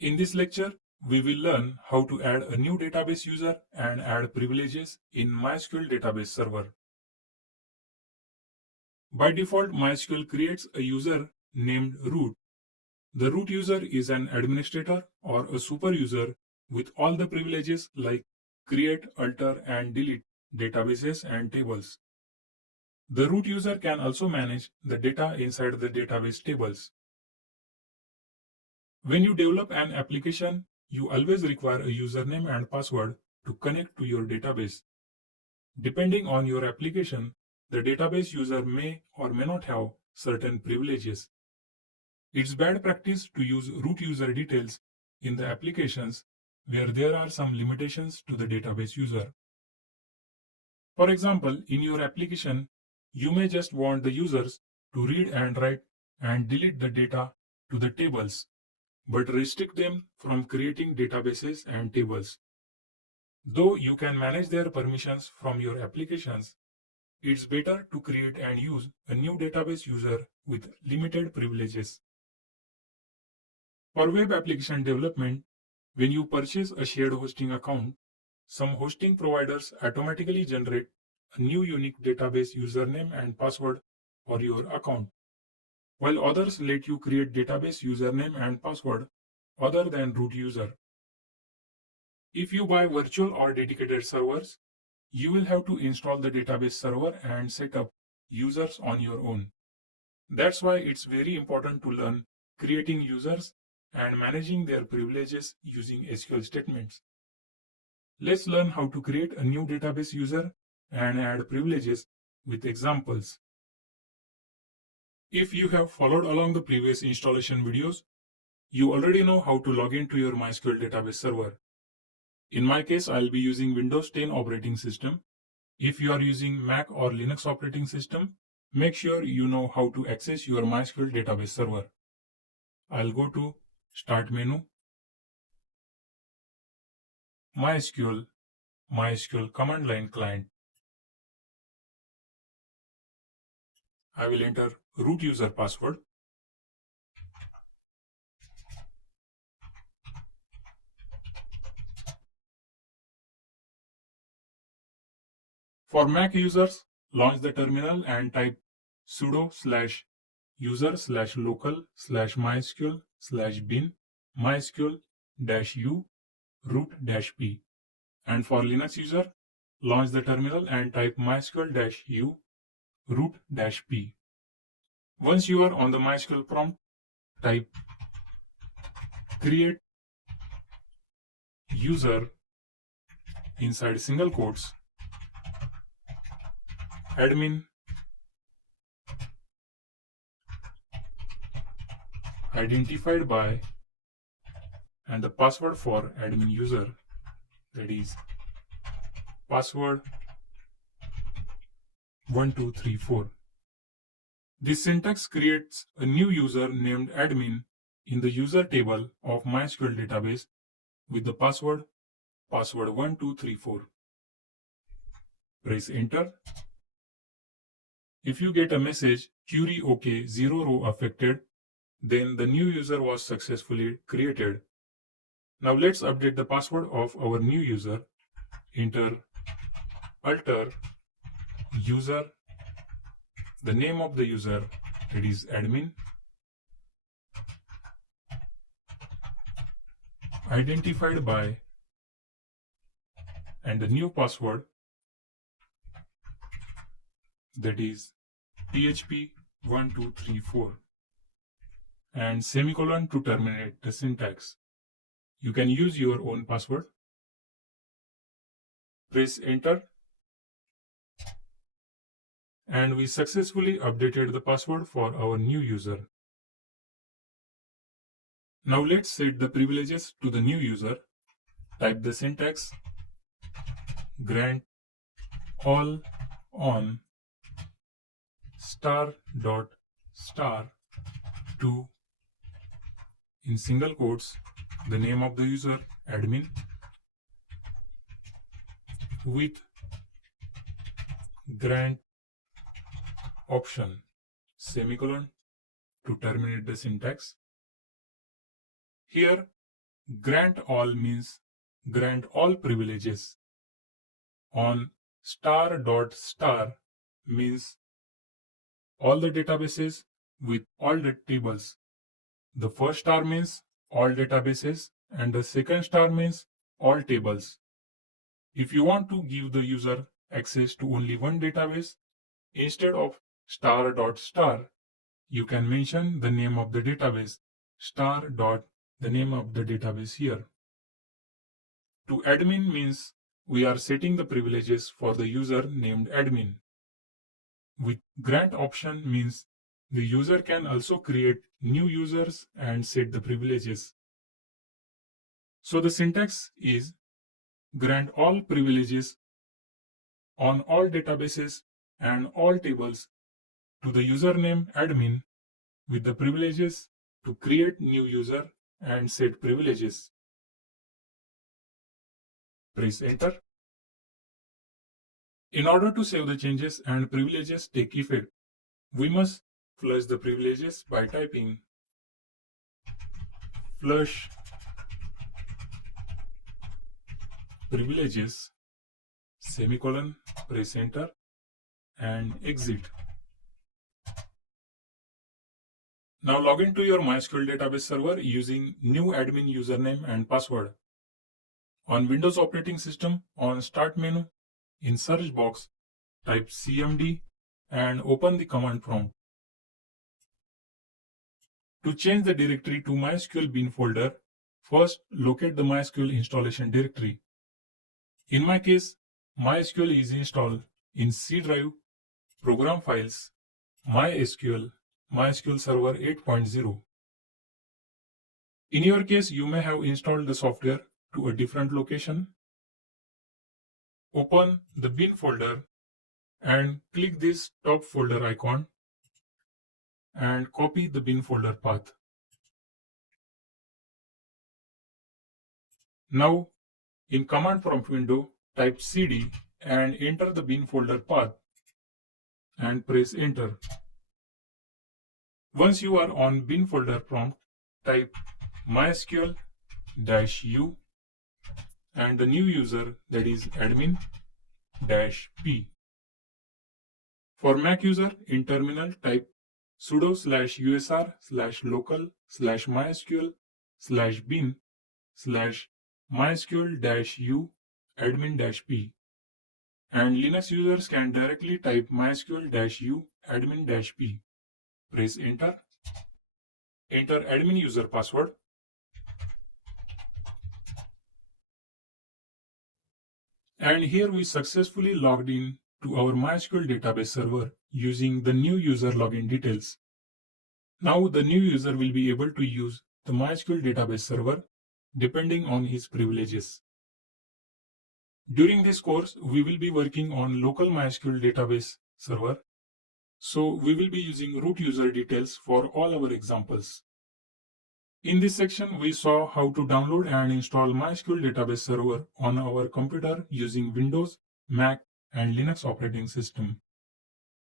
In this lecture, we will learn how to add a new database user and add privileges in MySQL database server. By default, MySQL creates a user named root. The root user is an administrator or a super user with all the privileges like create, alter, and delete databases and tables. The root user can also manage the data inside the database tables. When you develop an application, you always require a username and password to connect to your database. Depending on your application, the database user may or may not have certain privileges. It's bad practice to use root user details in the applications where there are some limitations to the database user. For example, in your application, you may just want the users to read and write and delete the data to the tables, but restrict them from creating databases and tables. Though you can manage their permissions from your applications, it's better to create and use a new database user with limited privileges. For web application development, when you purchase a shared hosting account, some hosting providers automatically generate a new unique database username and password for your account, while others let you create database username and password other than root user. If you buy virtual or dedicated servers, you will have to install the database server and set up users on your own. That's why it's very important to learn creating users and managing their privileges using SQL statements. Let's learn how to create a new database user and add privileges with examples. If you have followed along the previous installation videos, you already know how to log into your MySQL database server. In my case, I'll be using Windows 10 operating system. If you are using Mac or Linux operating system, make sure you know how to access your MySQL database server. I'll go to Start menu, MySQL command line client. I will enter root user password. For Mac users, launch the terminal and type sudo/user/local/mysql/bin mysql-u root-p. And for Linux user, launch the terminal and type mysql-u root-p. Once you are on the MySQL prompt, type create user inside single quotes admin identified by and the password for admin user, that is password 1234. This syntax creates a new user named admin in the user table of MySQL database with the password 1234. Press enter. If you get a message query OK 0 row affected, then the new user was successfully created. Now let's update the password of our new user. Enter alter user, the name of the user, that is admin, identified by, and the new password, that is php 1234, and semicolon to terminate the syntax. You can use your own password. Press enter. And we successfully updated the password for our new user. Now let's set the privileges to the new user. Type the syntax grant all on **** in single quotes the name of the user admin with grant option semicolon to terminate the syntax. Here grant all means grant all privileges. On star dot star means all the databases with all the tables. The first star means all databases and the second star means all tables. If you want to give the user access to only one database, instead of star dot star, you can mention the name of the database, star dot the name of the database here. To admin means we are setting the privileges for the user named admin. With grant option means the user can also create new users and set the privileges. So the syntax is grant all privileges on all databases and all tables to the username admin with the privileges to create new user and set privileges. Press enter. In order to save the changes and privileges take effect, we must flush the privileges by typing flush privileges semicolon, press enter and exit. Now log into your MySQL database server using new admin username and password. On Windows operating system, on Start menu, in search box, type cmd and open the command prompt. To change the directory to MySQL bin folder, first locate the MySQL installation directory. In my case, MySQL is installed in C drive, program files, MySQL, MySQL Server 8.0. In your case, you may have installed the software to a different location. Open the bin folder and click this top folder icon and copy the bin folder path. Now, in command prompt window, type cd and enter the bin folder path and press enter. Once you are on bin folder prompt, type mysql-u and the new user, that is admin-p. For Mac user, in terminal type sudo/usr/local/mysql/bin/mysql-u admin-p. And Linux users can directly type mysql-u admin-p. Press enter. Enter admin user password. And here we successfully logged in to our MySQL database server using the new user login details. Now the new user will be able to use the MySQL database server depending on his privileges. During this course, we will be working on local MySQL database server. So we will be using root user details for all our examples. In this section, we saw how to download and install MySQL database server on our computer using Windows, Mac, and Linux operating system.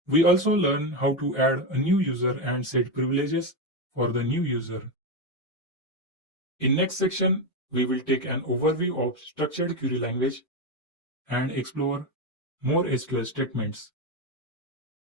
We also learned how to add a new user and set privileges for the new user. In next section, we will take an overview of structured query language and explore more SQL statements.